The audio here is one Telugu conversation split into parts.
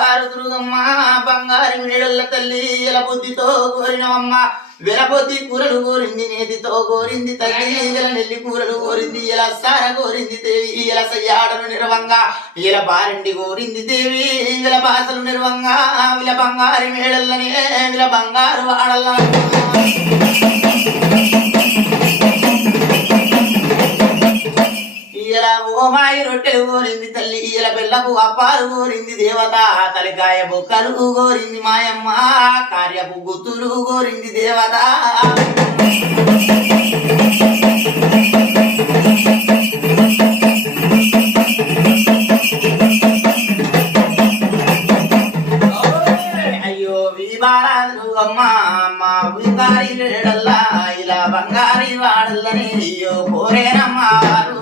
అమ్మవారు దుర్గమ్మ బంగారు నీళ్ళ తల్లి ఎల బుద్ధితో కోరినవమ్మ. వెలబొద్ది కూరలు కోరింది నేతితో కోరింది తల్లి ఇలా నెల్లి కూరలు కోరింది ఇలా సార కోరింది దేవి ఇలా సయ్యాడలు నిర్వంగా ఇలా బారండి కోరింది దేవి ఇలా బాసలు నిర్వంగా ఇలా బంగారు మేడల్లనే ఇలా బంగారు వాడల్లా ఇలా రొట్టెలు కోరింది తల్లి ఇలా బెల్లపు అప్పాలు కోరింది దేవత తలికాయ బొక్కలు కోరింది మాయమ్మ కార్యపు గుత్తులు కోరింది దేవత. అయ్యో వీబారాలు అమ్మ అమ్మ వీబారి ఇలా బంగారి వాడల్లని అయ్యో కోరేనమ్మారు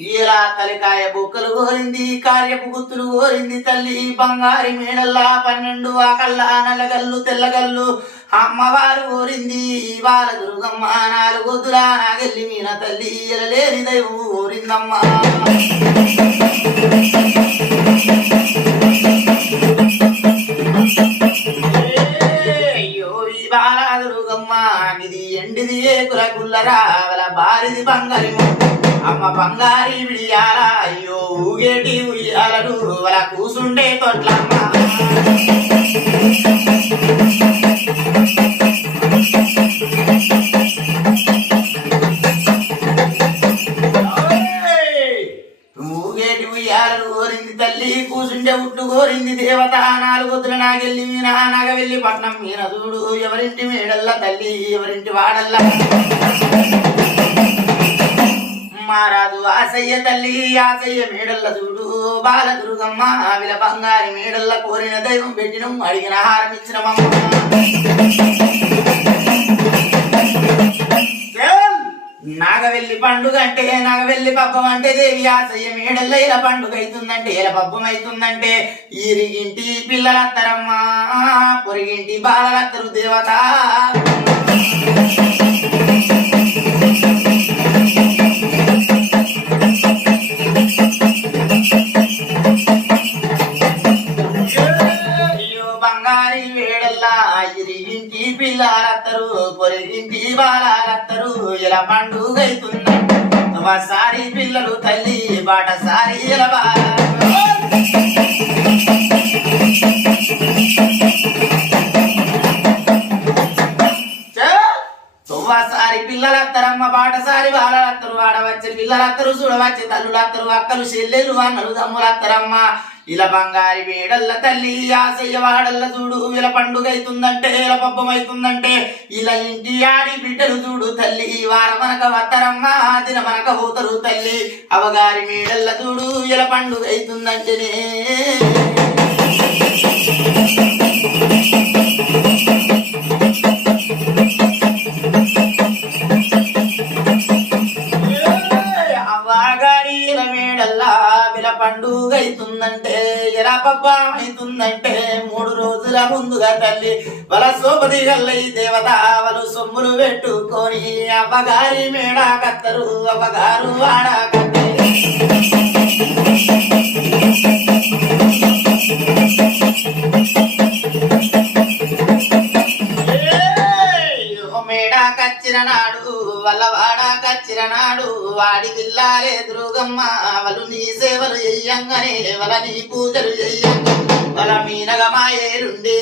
ఇలా తలికాయ బుక్కలు కోరింది కార్యపు గుత్తులు కోరింది తల్లి. బంగారి మేడల్లా పన్నెండు ఆకల్లా నల్లగల్లు తెల్లగల్లు. అమ్మవారు కోరింది ఇవాళ దుర్గమ్మ నాలుగొద్దులా నాగెల్లి మీన తల్లి. ఎలలేని దైవం కోరిందమ్మా బంగారి అమ్మ బంగారి విడియాల అయ్యో ఊగేటి ఉయ్యాలలు అలా కూసుండే తొట్లమ్మ. ఊగేటి ఉయ్యాలలు కోరింది తల్లి కూసుండే ఉట్లు కోరింది దేవత. నాలుగొద్దుల నాగెల్లి మీన నాగవెల్లి పట్నం. మీన చూడు ఎవరింటి మేడల్లా తల్లి ఎవరింటి వాడల్లా. మారాదు. ఆసయ్య తల్లి ఆసయ్య మేడల్ల చూడు. బాల దుర్గమ్మ విల బంగారి మేడల్ల కోరిన దైవం పెట్టినం అడిగిన హారం ఇచ్చినమమ్మ. నాగవెల్లి పండుగ అంటే నాగవెల్లి పబ్బం అంటే దేవి ఆశయ మేడల్ల ఇలా పండుగ అవుతుందంటే ఇలా పబ్బం అవుతుందంటే ఈరిగింటి పిల్లలత్తరమ్మా పొరిగింటి బాలలత్తరు దేవత. వేడల్లా ఇరిగింటి పిల్లలత్తరు పొరిగింటి బాలలత్తరు ఇలా పండుగ అవుతుందంటే ఒకసారి పిల్లలు తల్లి బాటసారి ఇలా బాల పిల్లలత్తరమ్మ బాటసారి వాళ్ళత్తరు వాడవచ్చి పిల్లలత్తరు చూడవచ్చు తల్లులత్తరు అక్కలు చెల్లెలు అన్నలు తమ్ములత్తరమ్మ. ఇలా బంగారి వేడల్ల తల్లి ఆశయ్య వాడల్ల చూడు ఇలా పండుగ అవుతుందంటే ఇలా పబ్బం అవుతుందంటే ఇలా ఇంటి ఆడి బిడ్డలు చూడు తల్లి వార మనక వత్తరమ్మ దినమనక పోతరు తల్లి. అవగారి మేడల్ల చూడు ఇలా పండుగ ఎరా అవుతుందంటే మూడు రోజుల ముందుగా తల్లి. వల సోపది గల్లై దేవత వలు సొమ్ములు పెట్టుకొని అవ్వగారి మేడ కత్తరు అవ్వగారు ఆడ కత్తరు. మేడా కచ్చిన నాడు వల్లవాడ కచ్చిన నాడు వాడి పిల్లాలే దుర్గమ్మ వాళ్ళు నీ సేవలు చెయ్యంగనే వాళ్ళ నీ పూజలు చెయ్యంగ వల మీనగమాయేరుండే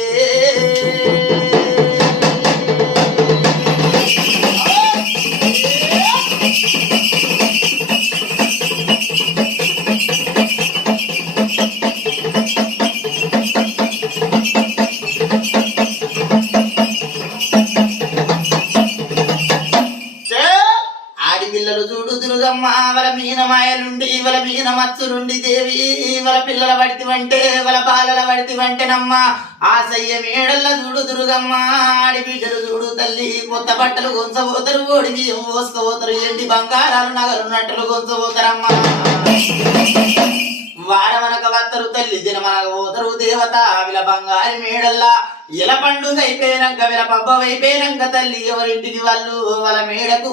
పిల్లలు చూడు దుర్గమ్మ వాళ్ళ మీనమాయలుండి వాళ్ళ మీన దేవి వాళ్ళ పిల్లల వడితివంటే వాళ్ళ బాలల పడితి వంటేనమ్మా. ఆశయ్య మేడల్ల చూడు దురుగమ్మా ఆడి బిడ్డలు చూడు తల్లి. కొత్త బట్టలు గొంచబోతారు ఓడి బియ్యం పోసుకోపోతారు. ఎండి బంగారాలు నగలు నట్టలు గొంచబోతారమ్మా వాడమనక వత్తరు తల్లి దినమనక పోతరు దేవత. విల బంగారి మేడల్లా ఇల పండుగ అయిపోయినాక విల పబ్బ అయిపోయినాక తల్లి ఎవరింటికి వాళ్ళు వాళ్ళ మేడకు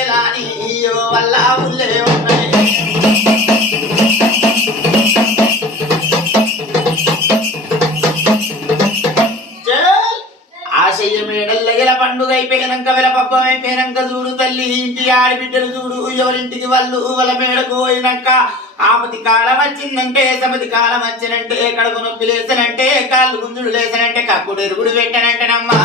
ఉల్లే ఉన్నది చల్. ఆశయ్య మేడల్ల ఇలా పండుగ అయిపోయినాక వెల పబ్బం అయిపోయినాక చూడు తల్లి ఇంటి ఆడబిడ్డలు చూడు ఎవరింటికి వాళ్ళు వాళ్ళ మేడకు పోయినాక ఆపతి కాలం వచ్చిందంటే సమతి కాలం వచ్చినంటే కడుపు నొప్పి లేసనంటే కాళ్ళు గుంజుడు లేసనంటే కక్కుడు ఎరుగుడు పెట్టనంటేనమ్మా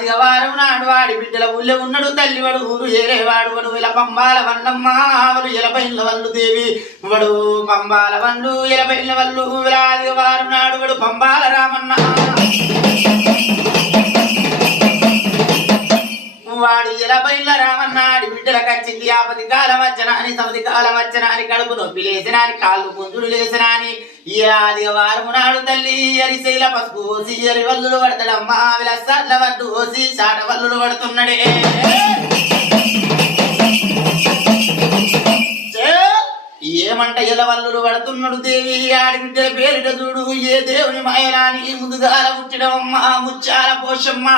ఈ వారం నాడు వాడి బిడ్డల ఊళ్ళో ఉన్నాడు తల్లివాడు ఊరు ఏరేవాడు వాడు ఇలా పంబాల వన్నమ్మ వాడు ఇలపైన వల్లు దేవి వాడు పంబాల వల్లు ఇలపైన వల్లు రాధిక వారం నాడు వాడు పంబాల రామన్న. వాడు ఇలపైన రామన్న ఆడి బిడ్డలకు వచ్చింది ఆపది కాలం వచ్చనా అని సమది కాలం అని కడుపు నొప్పి లేసినా అని కాళ్ళు పుంజుడు లేసినా అని ఈ ఆదివారం నాడు తల్లి అరిశైల పసుపు పోసి అరి వల్లులు పడతాడమ్మా విలసాట్ల వడ్డు పోసి చాట వల్లులు పడుతున్నాడే. చే! ఏమంట ఎలవల్లులు పడుతున్నాడు దేవి? ఆడి పేరిట చూడు ఏ దేవుని మాయలాని ముందుగాల పుట్టినవమ్మ ముచ్చాల పోషమ్మ?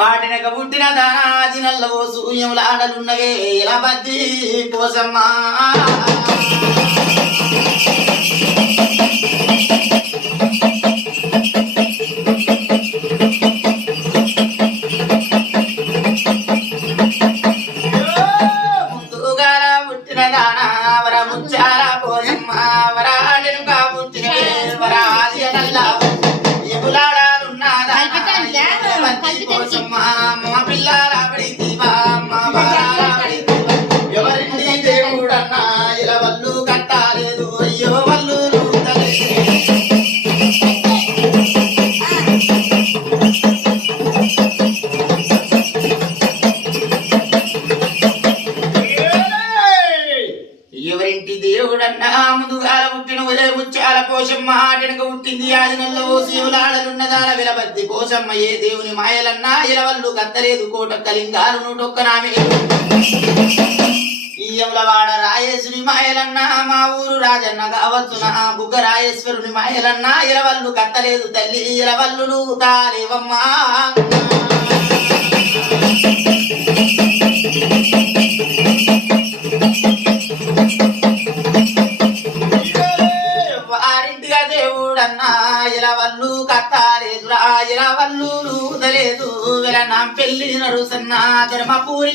వాటినక పుట్టిన దానాది నల్లవో పోసు ఇలా బద్ది పోసమ్మా. ముత్యాల పోషమ్మ ఆటనక పుట్టింది ఆదినల్లో శివులాడలున్నదాల విలబద్ది పోషమ్మ ఏ దేవుని మాయలన్నా ఇలవల్లు కత్తలేదు కోట కలింగాలు నూటొక్క నామే. ఈయములవాడ రాయేశుని మాయలన్నా మా ఊరు రాజన్న కావచ్చున బుగ్గ రాయేశ్వరుని మాయలన్నా ఇలవల్లు కత్తలేదు తల్లి ఇలవల్లు తాలేవమ్మా. నా పెళ్ళి నడుసన్నా ధర్మపూరి